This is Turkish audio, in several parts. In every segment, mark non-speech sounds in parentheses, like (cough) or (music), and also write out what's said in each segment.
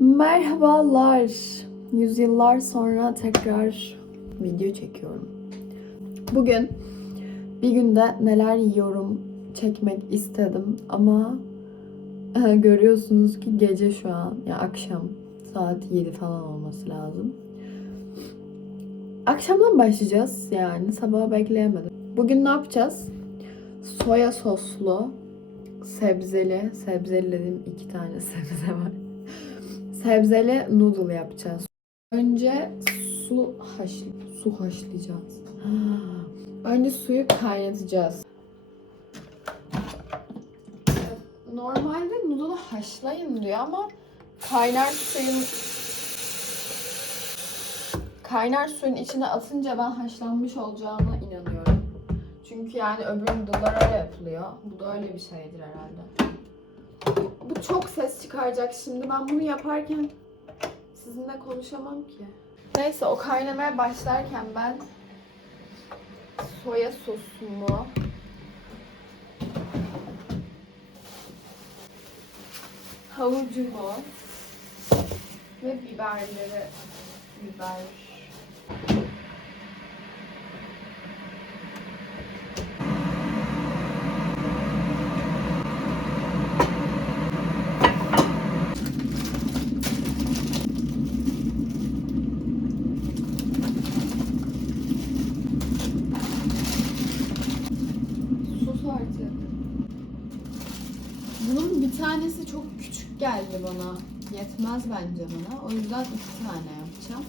Merhabalar. Yüzyıllar sonra tekrar video çekiyorum. Bugün bir günde neler yiyorum çekmek istedim ama e, görüyorsunuz ki gece şu an ya akşam saat 7 falan olması lazım. Akşamdan başlayacağız yani sabah bekleyemedim. Bugün ne yapacağız? Soya soslu sebzeli, sebzeli dediğim iki tane sebze var. Sebzeli noodle yapacağız. Önce su haş su haşlayacağız. Önce suyu kaynatacağız. Normalde noodle'ı haşlayın diyor ama kaynar suyun kaynar suyun içine atınca ben haşlanmış olacağına inanıyorum. Çünkü yani öbür noodle'lar öyle yapılıyor. Bu da öyle bir şeydir herhalde. Bu çok ses çıkaracak şimdi. Ben bunu yaparken sizinle konuşamam ki. Neyse o kaynamaya başlarken ben soya sosumu havucumu ve biberleri biber Artık. Bunun bir tanesi çok küçük geldi bana. Yetmez bence bana. O yüzden iki tane yapacağım.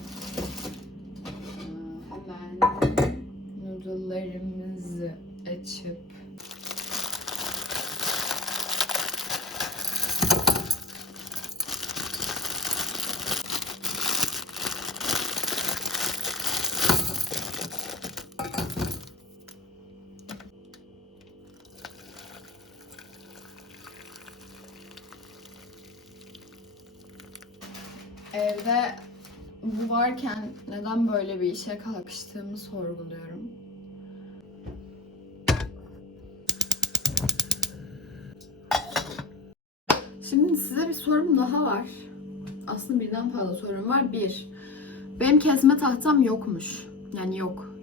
Evde bu varken neden böyle bir işe kalkıştığımı sorguluyorum. Şimdi size bir sorum daha var. Aslında birden fazla sorum var. Bir, benim kesme tahtam yokmuş. Yani yok.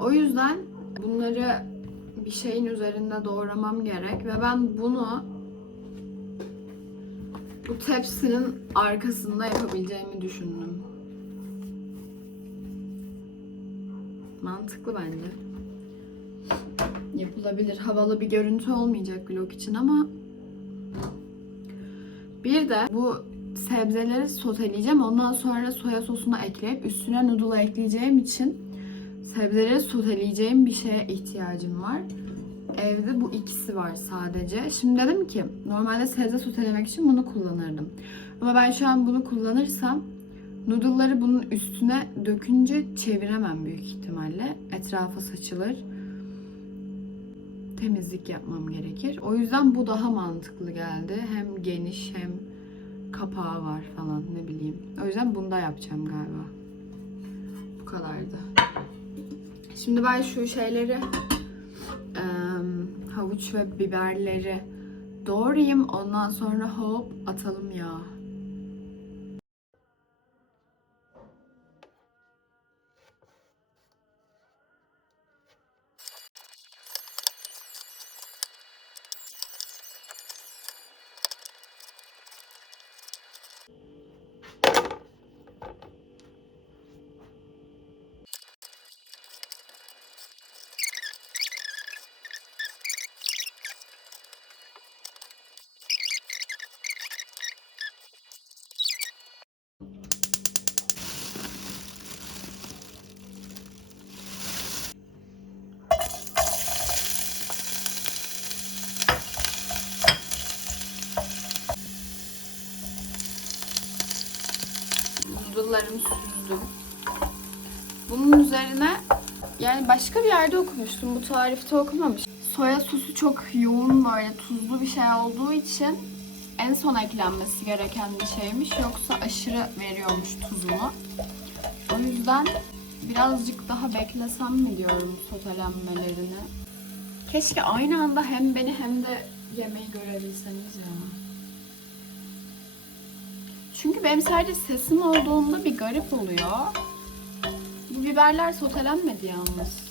O yüzden bunları bir şeyin üzerinde doğramam gerek ve ben bunu bu tepsinin arkasında yapabileceğimi düşündüm. Mantıklı bence. Yapılabilir. Havalı bir görüntü olmayacak vlog için ama bir de bu sebzeleri soteleyeceğim. Ondan sonra soya sosunu ekleyip üstüne noodle ekleyeceğim için sebzeleri soteleyeceğim bir şeye ihtiyacım var. Evde bu ikisi var sadece. Şimdi dedim ki normalde sebze sotelemek için bunu kullanırdım. Ama ben şu an bunu kullanırsam noodle'ları bunun üstüne dökünce çeviremem büyük ihtimalle. Etrafa saçılır. Temizlik yapmam gerekir. O yüzden bu daha mantıklı geldi. Hem geniş hem kapağı var falan ne bileyim. O yüzden bunda yapacağım galiba. Bu kadardı. Şimdi ben şu şeyleri eee, havuç ve biberleri doğrayayım. Ondan sonra hop atalım ya. Noodle'larımı süzdüm. Bunun üzerine yani başka bir yerde okumuştum. Bu tarifte okumamış. Soya sosu çok yoğun böyle tuzlu bir şey olduğu için en son eklenmesi gereken bir şeymiş. Yoksa aşırı veriyormuş tuzunu. O yüzden birazcık daha beklesem mi diyorum sotelenmelerini. Keşke aynı anda hem beni hem de yemeği görebilseniz ya. Çünkü benim sadece sesim olduğunda bir garip oluyor. Bu biberler sotelenmedi yalnız.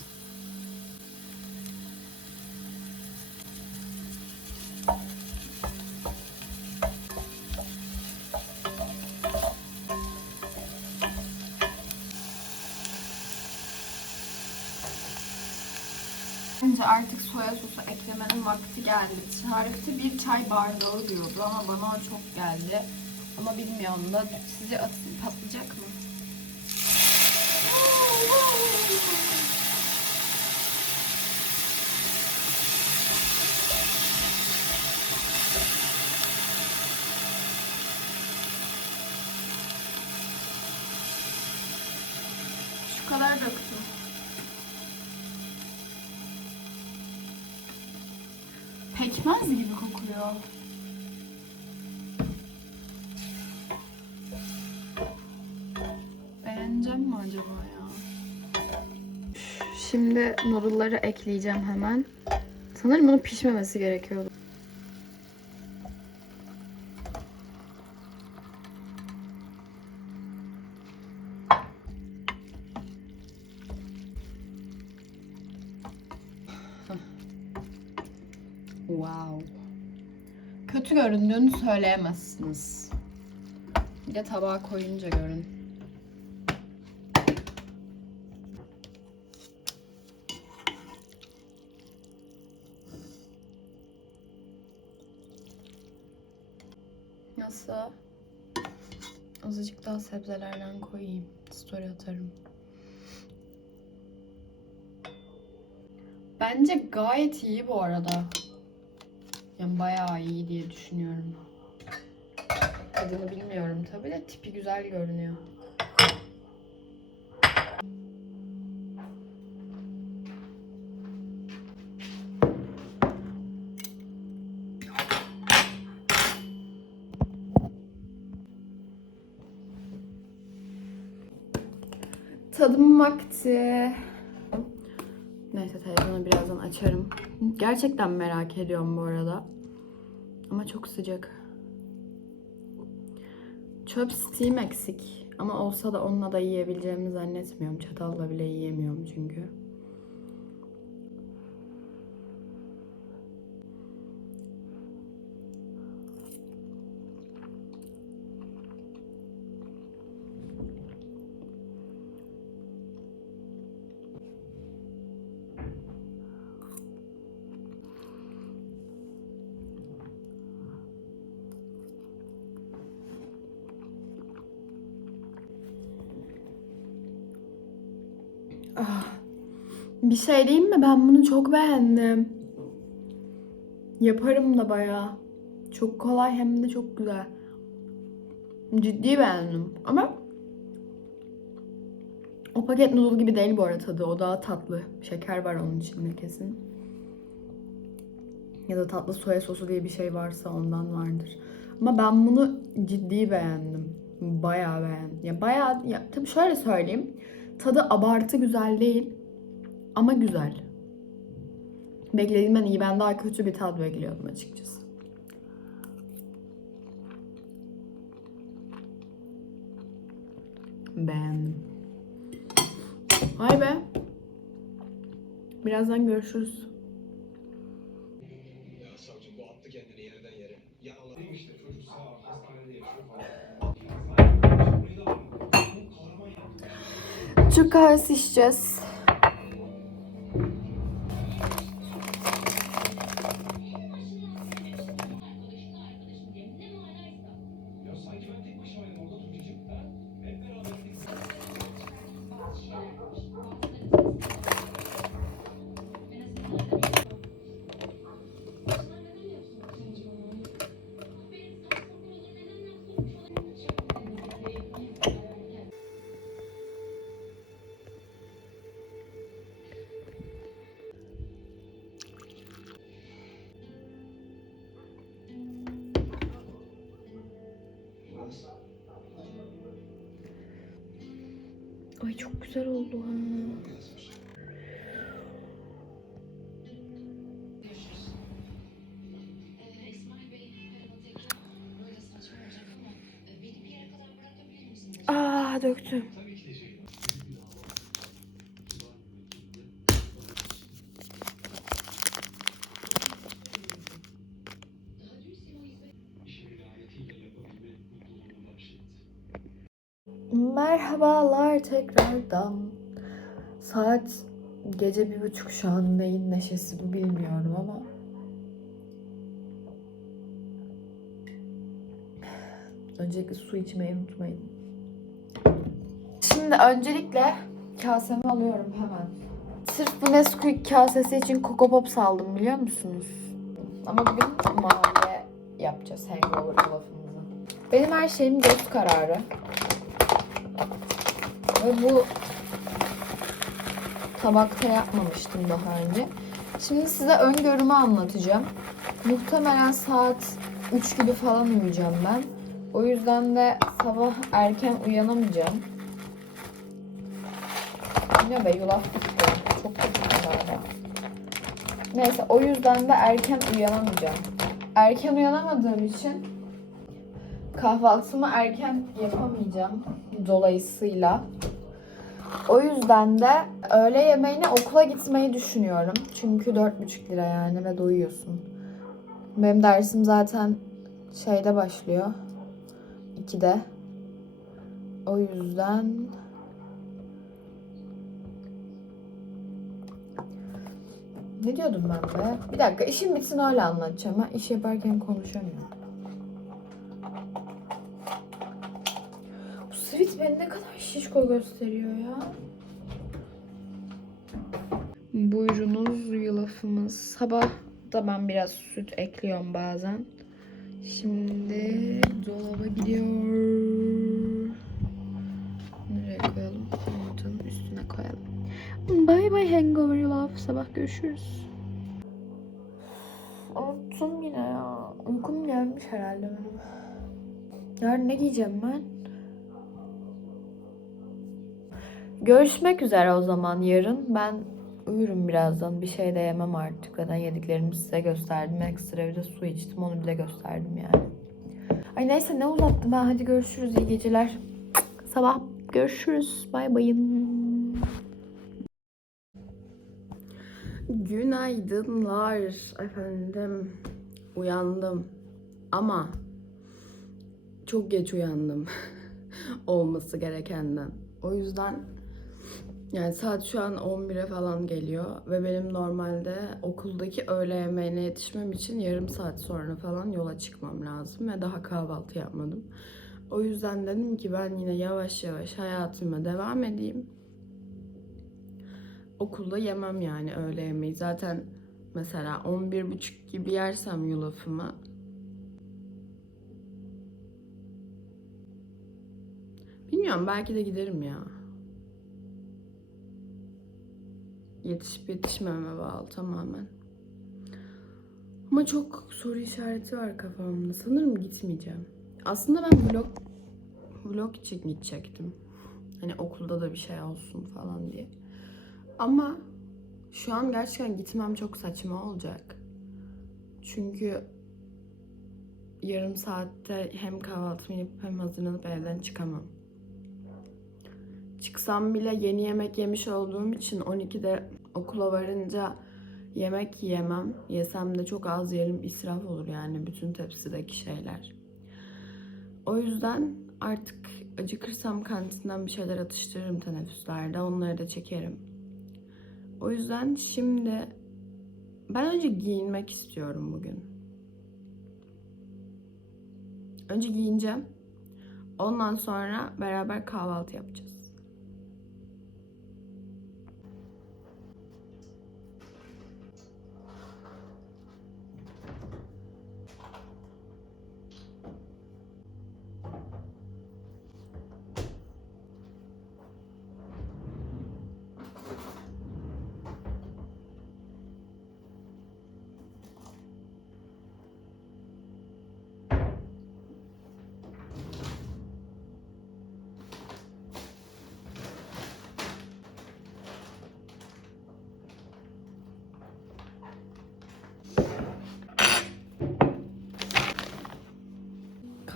Bence artık soya sosu eklemenin vakti geldi. Tarifte bir çay bardağı diyordu ama bana o çok geldi. Ama bilmiyorum da sizce at- patlayacak mı? Şu kadar döktüm. Pekmez gibi kokuyor. Şimdi noodle'ları ekleyeceğim hemen. Sanırım bunun pişmemesi gerekiyordu. Wow. Kötü göründüğünü söyleyemezsiniz. Bir de tabağa koyunca görün. Nasıl? Azıcık daha sebzelerden koyayım. Story atarım. Bence gayet iyi bu arada. Yani bayağı iyi diye düşünüyorum. Tadını bilmiyorum tabii de tipi güzel görünüyor. Tadım vakti. Neyse televizyonu birazdan açarım. Gerçekten merak ediyorum bu arada. Ama çok sıcak. Çöp steam eksik. Ama olsa da onunla da yiyebileceğimi zannetmiyorum. Çatalla bile yiyemiyorum çünkü. Bir şey diyeyim mi? Ben bunu çok beğendim. Yaparım da bayağı. Çok kolay hem de çok güzel. Ciddi beğendim. Ama o paket noodle gibi değil bu arada tadı. O daha tatlı. Şeker var onun içinde kesin. Ya da tatlı soya sosu diye bir şey varsa ondan vardır. Ama ben bunu ciddi beğendim. Bayağı beğendim. Ya bayağı ya tabii şöyle söyleyeyim. Tadı abartı güzel değil ama güzel. Beklediğimden iyi. Ben daha kötü bir tat bekliyordum açıkçası. Beğendim. Vay be. Birazdan görüşürüz. Türk kahvesi içeceğiz. Güzel oldu ha. İsmail Bey, merhaba tekrar. Böyle saçma olacak ama e, beni bir yere Aa döktüm. Tabii ki de şey. İşini layıkıyla yapabilme mutluluğunu başlattı. Merhabalar tekrardan. Saat gece bir buçuk şu an neyin neşesi bu bilmiyorum ama. Öncelikle su içmeyi unutmayın. Şimdi öncelikle kasemi alıyorum hemen. Sırf bu Nesquik kasesi için Coco Pops aldım biliyor musunuz? Ama bugün maviye yapacağız hangover lafımızı. Benim her şeyim göz kararı. Ve bu tabakta yapmamıştım daha önce. Şimdi size öngörümü anlatacağım. Muhtemelen saat 3 gibi falan uyuyacağım ben. O yüzden de sabah erken uyanamayacağım. Ne be yulaf gitti. Çok kötü galiba. Neyse o yüzden de erken uyanamayacağım. Erken uyanamadığım için kahvaltımı erken yapamayacağım dolayısıyla. O yüzden de öğle yemeğine okula gitmeyi düşünüyorum. Çünkü 4,5 lira yani ve doyuyorsun. Benim dersim zaten şeyde başlıyor. 2'de. O yüzden Ne diyordum ben be? Bir dakika işim bitsin öyle anlatacağım. Ben iş yaparken konuşamıyorum. Bu sweet beni ne kadar şişko gösteriyor ya. Buyurunuz yulafımız. Sabah da ben biraz süt ekliyorum bazen. Şimdi dolaba gidiyor. Nereye koyalım? Yumurtanın üstüne koyalım. Bye bye hangover yulaf. Sabah görüşürüz. Unuttum yine ya. Uykum gelmiş herhalde benim. Yarın ne giyeceğim ben? Görüşmek üzere o zaman yarın. Ben uyurum birazdan. Bir şey de yemem artık. Zaten yediklerimi size gösterdim. Ekstra bir de su içtim. Onu bile gösterdim yani. Ay neyse ne uzattım ben. Hadi görüşürüz. İyi geceler. Sabah görüşürüz. Bay bayın. Günaydınlar efendim. Uyandım. Ama çok geç uyandım. (laughs) Olması gerekenden. O yüzden yani saat şu an 11'e falan geliyor ve benim normalde okuldaki öğle yemeğine yetişmem için yarım saat sonra falan yola çıkmam lazım ve daha kahvaltı yapmadım. O yüzden dedim ki ben yine yavaş yavaş hayatıma devam edeyim. Okulda yemem yani öğle yemeği. Zaten mesela 11.30 gibi yersem yulafımı Bilmiyorum belki de giderim ya. Yetişip yetişmeme bağlı tamamen. Ama çok soru işareti var kafamda. Sanırım gitmeyeceğim. Aslında ben vlog vlog için gidecektim. Hani okulda da bir şey olsun falan diye. Ama şu an gerçekten gitmem çok saçma olacak. Çünkü yarım saatte hem kahvaltımı yapıp hem hazırlanıp evden çıkamam. Çıksam bile yeni yemek yemiş olduğum için 12'de okula varınca yemek yiyemem. Yesem de çok az yerim israf olur yani bütün tepsideki şeyler. O yüzden artık acıkırsam kantinden bir şeyler atıştırırım teneffüslerde. Onları da çekerim. O yüzden şimdi ben önce giyinmek istiyorum bugün. Önce giyineceğim. Ondan sonra beraber kahvaltı yapacağız.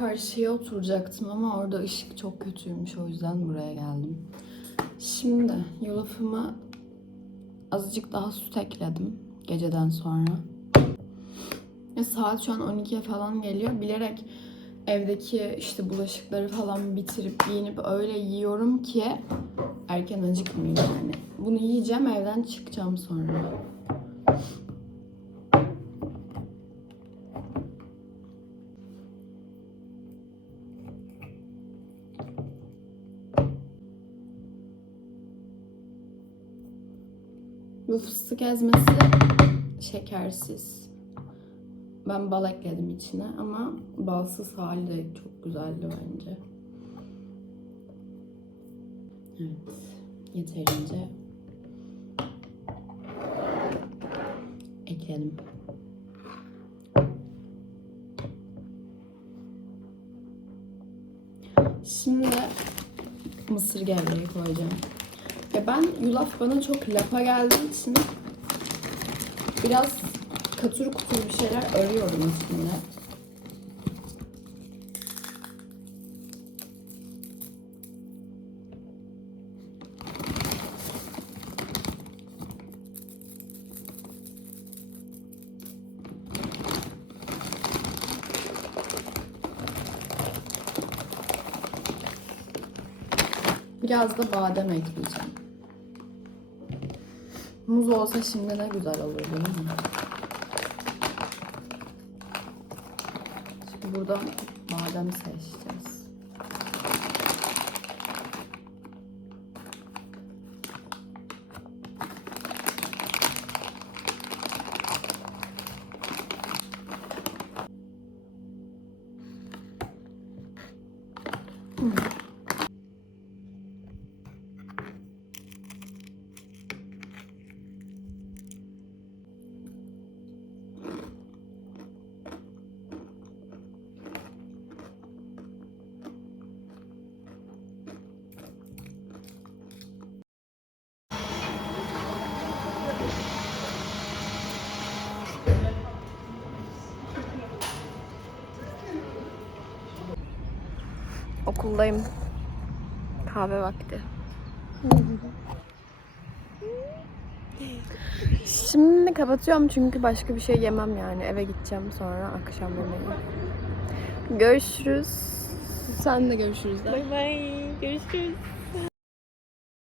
Karşıya oturacaktım ama orada ışık çok kötüymüş. O yüzden buraya geldim. Şimdi yulafıma azıcık daha süt ekledim geceden sonra. Ve saat şu an 12'ye falan geliyor. Bilerek evdeki işte bulaşıkları falan bitirip giyinip öyle yiyorum ki erken acıkmayayım yani. Bunu yiyeceğim evden çıkacağım sonra. Bu fıstık ezmesi şekersiz. Ben bal ekledim içine ama balsız hali de çok güzeldi bence. Evet. Yeterince ekledim. Şimdi mısır gevreği koyacağım. Ya ben yulaf bana çok lapa geldiği için biraz katır kutur bir şeyler arıyorum üstünde. Biraz da badem ekleyeceğim. Muz olsa şimdi ne güzel olur değil mi? Şimdi buradan badem seçeceğiz. Okuldayım. Kahve vakti. Şimdi kapatıyorum çünkü başka bir şey yemem yani. Eve gideceğim sonra akşam yemeği. Görüşürüz. Sen de görüşürüz. Bay bay. Görüşürüz.